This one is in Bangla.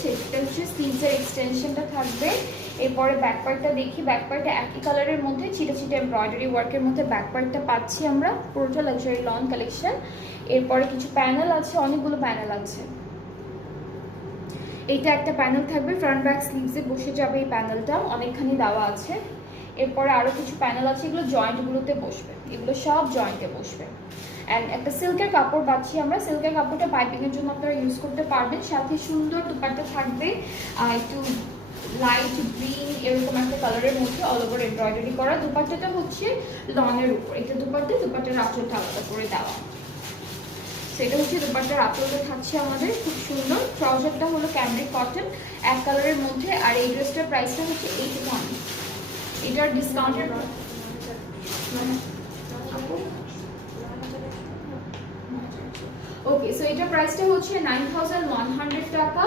আছে, এটা হচ্ছে স্লিভসের এক্সটেনশনটা থাকবে। এরপরে ব্যাক পার্টটা দেখি, ব্যাক পার্টটা একই কালারের মধ্যে ছিটা ছিটা এমব্রয়ডারি ওয়ার্কের মধ্যে ব্যাক পার্টটা পাচ্ছি আমরা, পুরোটা লাক্সারি লন কালেকশন। এরপরে কিছু প্যানেল আছে, অনেকগুলো প্যানেল আছে। এইটা একটা প্যানেল থাকবে, ফ্রন্ট ব্যাক স্লিভসে বসে যাবে এই প্যানেলটা, অনেকখানি দেওয়া আছে। এরপরে আরও কিছু প্যানেল আছে, এগুলো জয়েন্টগুলোতে বসবে, এগুলো সব জয়েন্টে বসবে। অ্যান্ড একটা সিল্কের কাপড় পাচ্ছি আমরা, সিল্কের কাপড়টা পাইপিংয়ের জন্য আপনারা ইউজ করতে পারবেন। সাথে সুন্দর দুপাট্টা থাকবে, একটু লাইট গ্রিন এরকম একটা কালারের মধ্যে অল ওভার এমব্রয়ডারি করা। দুপাট্টাটা হচ্ছে লনের উপর, এটা দুপাট্টার আঁচলটা আলাদা করে দেওয়া। সেটা হচ্ছে দুপাট্টার আঁচলটা থাকছে আমাদের খুব সুন্দর। ট্রাউজারটা হলো ক্যামরিক কটন এক কালারের মধ্যে। আর এই ড্রেসটার প্রাইসটা হচ্ছে 81। এটার ডিসকাউন্টের ওকে, সো এটার প্রাইসটা হচ্ছে 9100 টাকা।